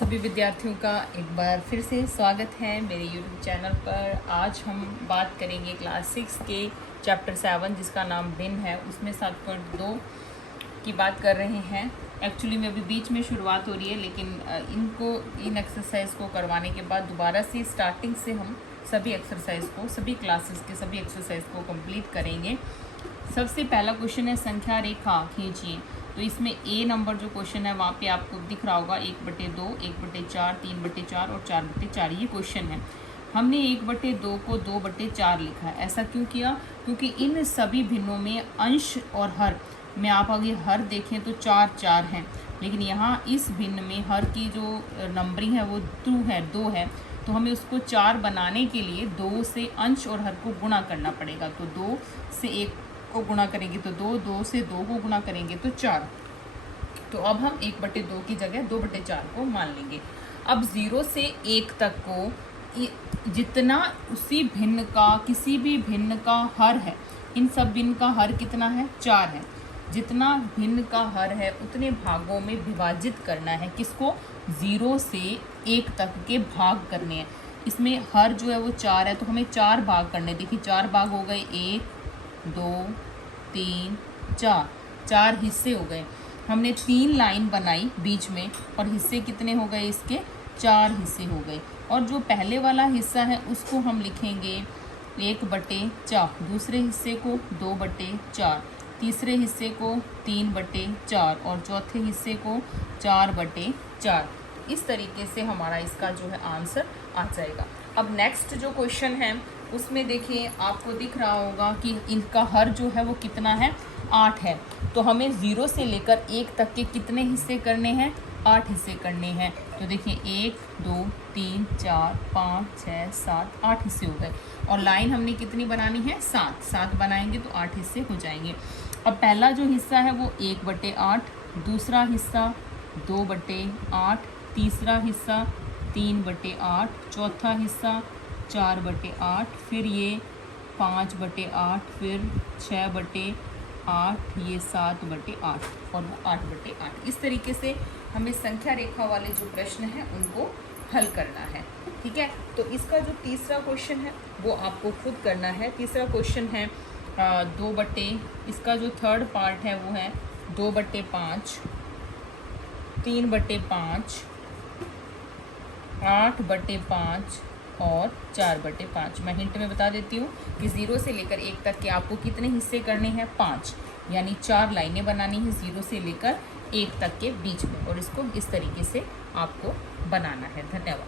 सभी विद्यार्थियों का एक बार फिर से स्वागत है मेरे YouTube चैनल पर। आज हम बात करेंगे क्लास 6 के चैप्टर 7 जिसका नाम भिन्न है, उसमें 7.2 की बात कर रहे हैं। एक्चुअली में अभी बीच में शुरुआत हो रही है, लेकिन इन एक्सरसाइज को करवाने के बाद दोबारा से स्टार्टिंग से हम सभी एक्सरसाइज को, सभी क्लासेस के सभी एक्सरसाइज को कंप्लीट करेंगे। सबसे पहला क्वेश्चन है संख्या रेखा खींचिए। तो इसमें ए नंबर जो क्वेश्चन है वहाँ पे आपको दिख रहा होगा 1/2, 1/4, 3/4 और 4/4 ये क्वेश्चन है। हमने 1/2 को 2/4 लिखा है। ऐसा क्यों किया? क्योंकि इन सभी भिन्नों में अंश और हर में आप अगर हर देखें तो 4 हैं, लेकिन यहाँ इस भिन्न में हर की जो नंबरिंग है वो 2 है। तो हमें उसको 4 बनाने के लिए 2 से अंश और हर को गुणा करना पड़ेगा। तो 2 से 1 को गुणा करेंगे तो 2, 2 से 2 को गुणा करेंगे तो 4। तो अब हम 1/2 की जगह 2/4 को मान लेंगे। अब 0 से 1 तक को जितना उसी भिन्न का, किसी भी भिन्न का हर है, इन सब भिन्न का हर कितना है? 4 है। जितना भिन्न का हर है उतने भागों में विभाजित करना है। किसको? 0 से 1 तक के भाग करने हैं। इसमें हर जो है वो 4 है, तो हमें 4 भाग करने। देखिए 4 भाग हो गए, 1, 2, 3, 4 हिस्से हो गए। हमने 3 लाइन बनाई बीच में और हिस्से कितने हो गए? इसके 4 हिस्से हो गए। और जो पहले वाला हिस्सा है उसको हम लिखेंगे 1/4, दूसरे हिस्से को 2/4, तीसरे हिस्से को 3/4 और चौथे हिस्से को 4/4। इस तरीके से हमारा इसका जो है आंसर आ जाएगा। अब नेक्स्ट जो क्वेश्चन है उसमें देखिए आपको दिख रहा होगा कि इनका हर जो है वो कितना है? 8 है। तो हमें 0 से लेकर 1 तक के कितने हिस्से करने हैं? 8 हिस्से करने हैं। तो देखिए 1, 2, 3, 4, 5, 6, 7, 8 हिस्से हो गए। और लाइन हमने कितनी बनानी है? 7 बनाएंगे तो 8 हिस्से हो जाएंगे। अब पहला जो हिस्सा है वो 1/8, दूसरा हिस्सा 2/8, तीसरा हिस्सा 3/8, चौथा हिस्सा 4/8, फिर ये 5/8, फिर 6/8, ये 7/8 और वो 8/8। इस तरीके से हमें संख्या रेखा वाले जो प्रश्न हैं उनको हल करना है। ठीक है, तो इसका जो तीसरा क्वेश्चन है वो आपको खुद करना है। तीसरा क्वेश्चन है इसका जो थर्ड पार्ट है वो है 2/5, 3/5, 8/5 और 4/5। मैं हिंट में बता देती हूँ कि 0 से लेकर 1 तक के आपको कितने हिस्से करने हैं? 5, यानी 4 लाइनें बनानी है 0 से लेकर 1 तक के बीच में, और इसको इस तरीके से आपको बनाना है। धन्यवाद।